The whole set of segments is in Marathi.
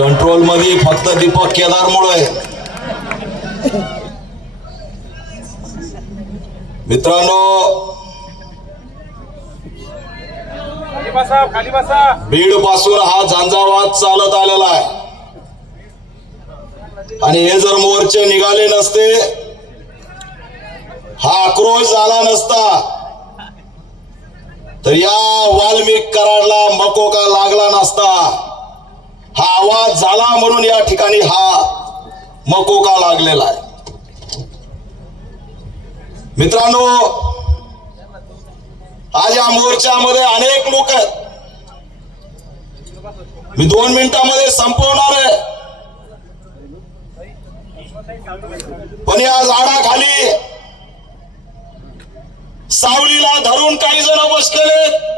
कंट्रोल मध्ये फक्त दीपक केदार मुळे. मित्रांनो, बीड पासून हा झंझावात चालत आलेला आहे आणि हे जर मोर्चे निघाले नसते, हा आक्रोश झाला नसता, तर या वाल्मिक कराडला मकोका लागला नसता. हा आवाज झाला म्हणून या ठिकाणी हा मकोका लागलेला आहे. मित्रांनो, आज या मोर्चामध्ये अनेक लोक आहेत. मी 2 मिनिटांमध्ये संपवणार आहे, पण या झाडाखाली सावलीला धरून काही जण बसलेले,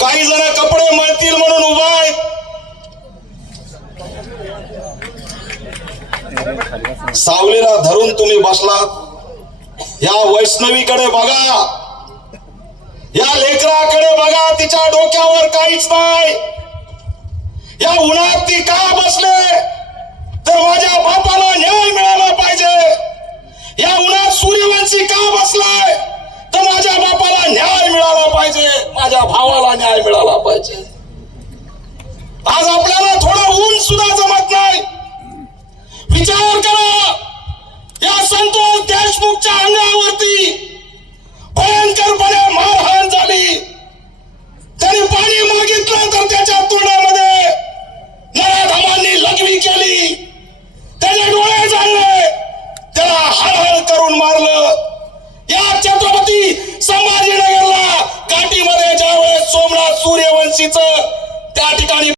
काही जण कपडे मळतील म्हणून उभा आहेत. सावलीला धरून तुम्ही बसलात. या वैष्णवीकडे बघा, या लेकराकडे बघा, तिच्या डोक्यावर काहीच नाही. या उन्हात ती का बसले, तर माझ्या बापाला न्याय मिळाला पाहिजे. या उन्हात सूर्यवंशी का बसलाय, तर माझ्या बापाला न्याय मिळाला पाहिजे, माझ्या भावाला न्याय मिळाला पाहिजे. आज आपल्याला थोडं ऊन सुद्धा जमत नाही. विचार करा, या संतोष देशमुखच्या अंगावर